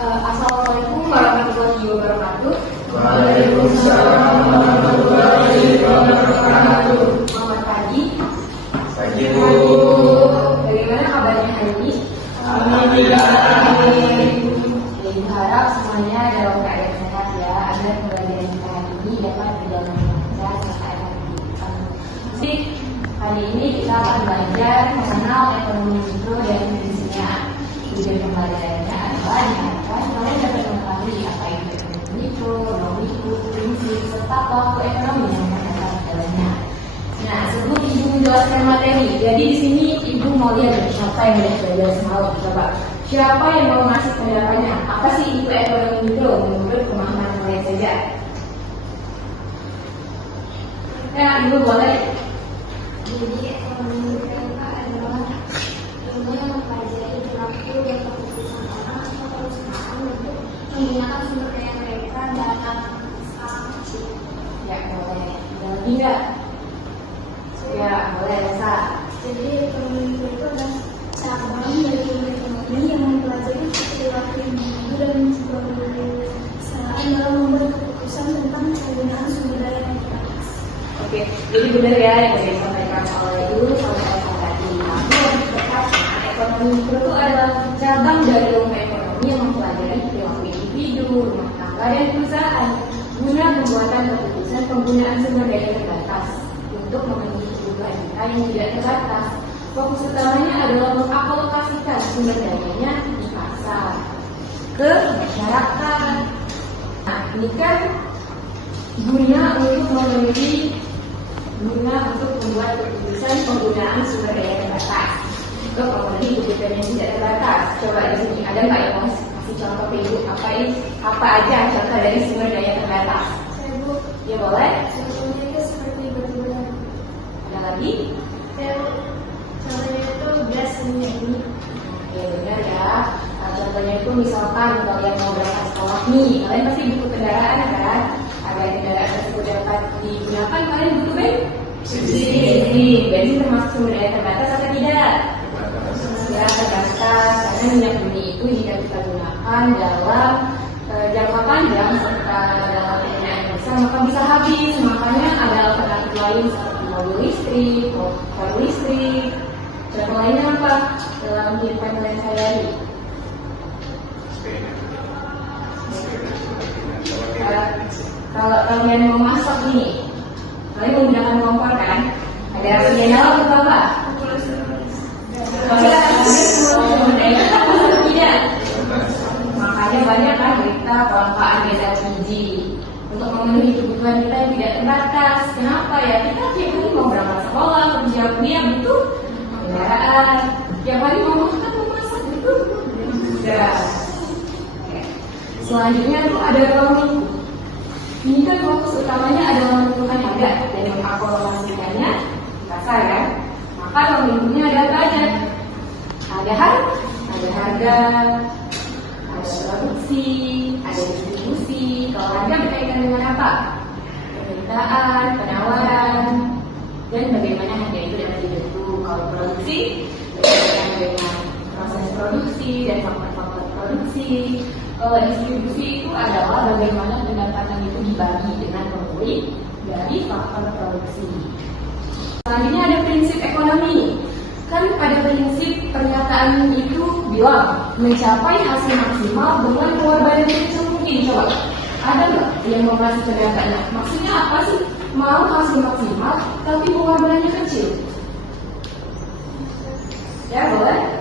Assalamualaikum warahmatullahi wabarakatuh. Waalaikumsalam warahmatullahi wabarakatuh. Selamat pagi. Pagi Bu. Bagaimana kabarnya hari ini? Alhamdulillah. Jadi harap semuanya dalam keadaan sehat ya, agar pembelajaran kita hari ini dapat berjalan lancar sampai efektif. Jadi hari ini kita akan belajar mengenal ekonomi mikro dan fungsinya. Tujuan pembelajarannya adalah diharapkan kalian dapat mengetahui apa itu ekonomi mikro, non-mikro, prinsip, serta pelaku ekonomi yang terdapat dalamnya. Nah, sebelum Ibu menjelaskan materi, jadi di sini Ibu mau lihat siapa yang udah belajar semalam. Coba, siapa yang mau ngasih pendapatnya? Apa sih itu ekonomi mikro menurut pemahaman kalian saja? Ya, Ibu boleh. Jadi ekonomi mikro adalah ilmu yang mempelajari perilaku dan keputusan orang atau perusahaan untuk menggunakan sumber daya mereka dalam skala kecil. Ya, boleh. Ada lagi nggak? Ya, boleh, Resa. Jadi ekonomi mikro itu adalah cabang dari ilmu ekonomi yang mempelajari perilaku individu dan sebuah perusahaan dalam membuat keputusan tentang penggunaan sumber daya yang terbatas. Oke, jadi benar ya yang sudah disampaikan oleh Ibu sampai tadi. Tapi lebih tepatnya, ekonomi mikro itu adalah cabang dari ilmu ekonomi yang mempelajari perilaku individu, rumah tangga, dan perusahaan guna pembuatan keputusan penggunaan sumber daya terbatas untuk memenuhi kebutuhan kita yang tidak terbatas. Fokus utamanya adalah mengalokasikan sumber dayanya di pasar ke masyarakat. Nah, ini kan guna untuk membuat keputusan penggunaan sumber daya terbatas untuk memenuhi kebutuhan yang tidak terbatas. Coba di sini ada nggak yang mau kasih contoh ke Ibu? Apa aja contoh dari sumber daya terbatas? Saya Bu, Ya boleh. contohnya itu seperti batu-bata. Ada lagi? Saya Bu, contohnya itu gas minyak ini. Ya benar ya. Nah, contohnya itu misalkan kalian mau berangkat sekolah nih, kalian pasti butuh kendaraan kan? Agar kendaraan tersebut dapat digunakan, kalian butuh bensin. Bensin termasuk sumber daya terbatas atau tidak? Ya terbatas, karena minyak bumi itu jika kita gunakan dalam jangka panjang serta dalam penggunaan yang besar maka bisa habis. Makanya ada alternatif lain seperti mobil listrik, motor listrik. Contoh lainnya apa dalam kehidupan kalian sehari-hari? Kalau kalian mau masak nih, kalian menggunakan kompor kan? Ada apinya nyala atau apa? Tidak. Makanya banyak kan berita kelangkaan gas LPG untuk memenuhi kebutuhan kita yang tidak terbatas. Kenapa ya? Kita tiap hari mau berangkat sekolah, kerja kuliah butuh kendaraan. Tiap hari mau makan, mau masak butuh gas. Selanjutnya itu ada ruang lingkup. Ini kan fokus utamanya adalah menentukan harga dan mengakomodasikannya di pasar kan. Maka ruang lingkupnya ada banyak. Ada harga, ada produksi, ada distribusi. Kalau harga berkaitan dengan apa? Permintaan, penawaran, dan bagaimana harga itu dapat dibentuk. Kalau produksi berkaitan dengan proses produksi dan faktor-faktor produksi. Kalau distribusi itu adalah bagaimana pendapatan itu dibagi dengan pembeli dari faktor produksi. Selanjutnya ada prinsip ekonomi. Kan pada prinsip pernyataan itu bilang mencapai hasil maksimal dengan pengorbanan kecil mungkin. Coba ada nggak yang mau ngasih pernyataannya? Maksudnya apa sih? Mau hasil maksimal tapi pengorbanannya kecil? Ya boleh.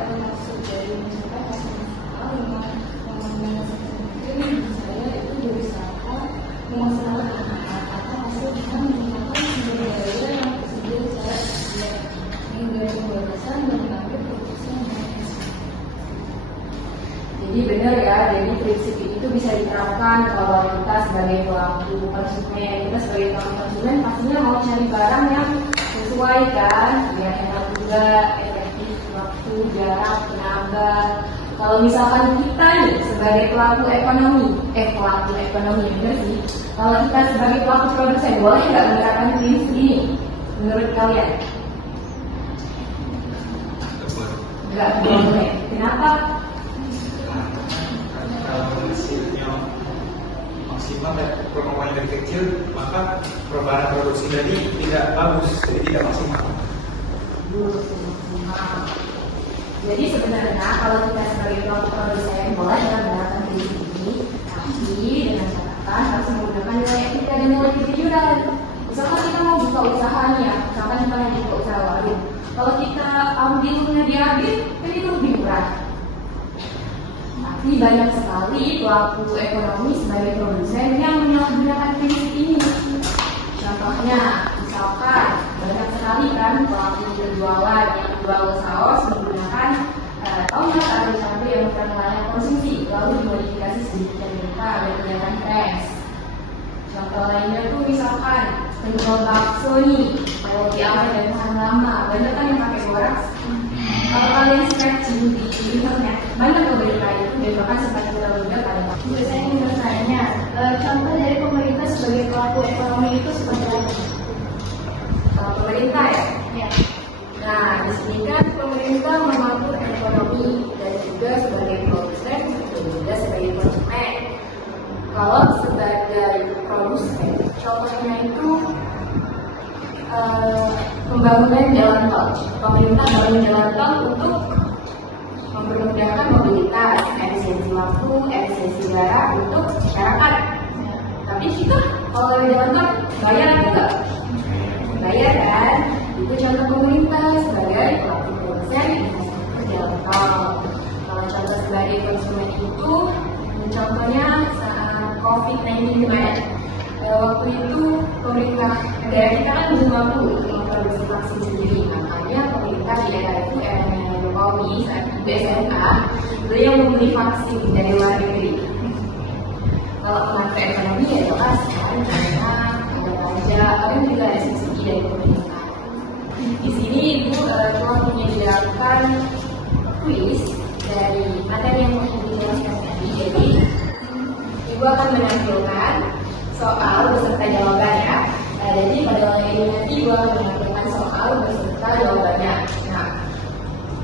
Jadi benar ya, jadi prinsip itu bisa diterapkan kalau kita sebagai pelaku konsumen. Kita sebagai pelaku konsumen pastinya mau cari barang yang sesuai kan, biar hemat juga, efektif waktu, jarak, tenaga. Kalau misalkan kita nih sebagai pelaku ekonomi benar sih. Kalau kita sebagai pelaku produsen boleh nggak menerapkan prinsip ini? Menurut kalian? Nggak boleh. Kenapa? hasilnya maksimal dan perkembangan dari kecil, maka perubahan produksi tadi tidak bagus, jadi tidak maksimal. Jadi sebenarnya kalau kita sebagai produsen boleh menggunakan prinsip ini, tapi dengan catatan harus menggunakan nilai etika dan nilai kejujuran. Misalkan kita mau buka usaha nih ya, misalkan kita mau buka usaha warung. Kalau kita ambilnya diambil, kan itu lebih murah. Tapi banyak sekali pelaku ekonomi sebagai produsen yang menyalahgunakan prinsip ini. Contohnya, misalkan banyak sekali kan pelaku berjualan yang jual saus menggunakan tomat atau cabai yang bukan layak konsumsi, lalu dimodifikasi sedemikian rupa agar kelihatan fresh. Contoh lainnya tuh misalkan penjual bakso nih, kalau diaman dan tahan lama, banyak kan yang pakai boraks. Kalau kalian searching di internet, banyak berita itu dan bahkan sempat viral juga kali. Saya ingin bertanya, contoh dari pemerintah sebagai pelaku ekonomi itu seperti apa? Kalau pemerintah ya, Ya. nah di sini kan pemerintah mengatur ekonomi dan juga sebagai produsen dan juga sebagai konsumen. Kalau sebagai produsen, contohnya itu pembangunan jalan tol. Pemerintah bangun jalan tol untuk mempermudahkan mobilitas, efisiensi waktu, efisiensi udara untuk masyarakat. Tapi kita kalau jalan tol bayar enggak? Bayar kan? Itu contoh pemerintah sebagai pelaku produsen infrastruktur jalan tol. Kalau contoh sebagai konsumen itu, contohnya saat COVID-19 kemarin. Waktu itu pemerintah daerah kita kan belum mampu untuk memproduksi vaksin sendiri, makanya pemerintah di daerah itu Jokowi saat itu SMA beliau membeli vaksin dari luar negeri. Kalau mengatur ekonomi ya jelas kan, karena ada pajak, tapi juga ada subsidi dari pemerintah. Di sini ibu telah menyediakan kuis dari materi yang mau dijelaskan tadi. Jadi ibu akan menampilkan soal beserta jawabannya. Jadi pada online ini nanti ibu akan menampilkan soal beserta jawabannya. Nah,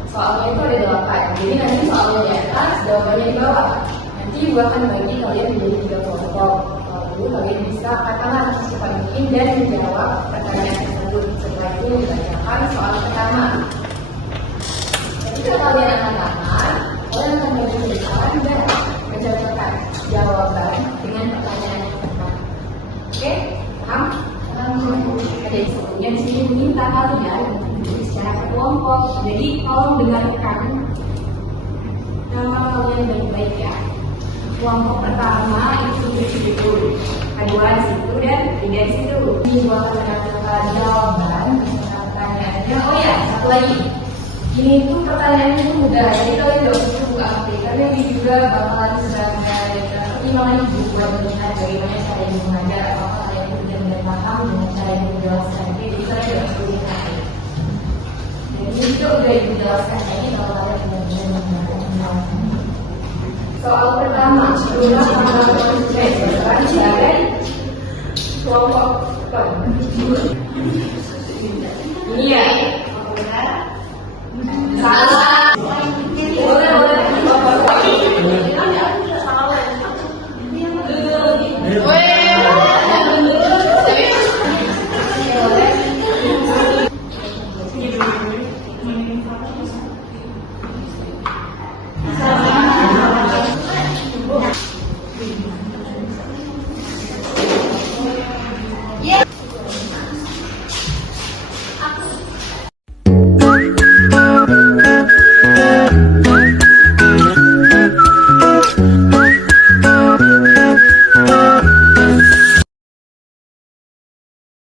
soalnya itu ada 8. Jadi nanti soalnya di atas, jawabannya di bawah. Nanti ibu akan bagi kalian menjadi 3 kelompok. Lalu kalian bisa katakan secepat mungkin dan menjawab pertanyaan tersebut. Setelah itu dibacakan soal pertama. Ketika kalian akan tamat, kalian akan menunjukkan dan mencocokan jawaban dengan pertanyaan yang tepat. Oke, paham? Jadi sebelumnya di sini meminta kalian untuk secara kelompok. Jadi tolong dengarkan nama kalian baik-baik ya. Kelompok pertama itu di situ, kedua di situ dan tiga di situ. Ini gua akan menampilkan jawaban pertanyaannya. Oh ya, satu lagi. Ini tuh pertanyaannya itu mudah. Jadi kalian tidak usah buka HP karena ini juga bakalan sebagai pertimbangan ibu buat melihat bagaimana cara ibu mengajar, apakah kalian benar-benar paham dengan cara ibu menjelaskan. Jadi kalian tidak perlu buka HP. Jadi ini juga udah ibu jelaskan ini kalau kalian benar-benar menjelaskan. Soal pertama, jumlah tanggal konsen sebagai kelompok ini ya. Salah.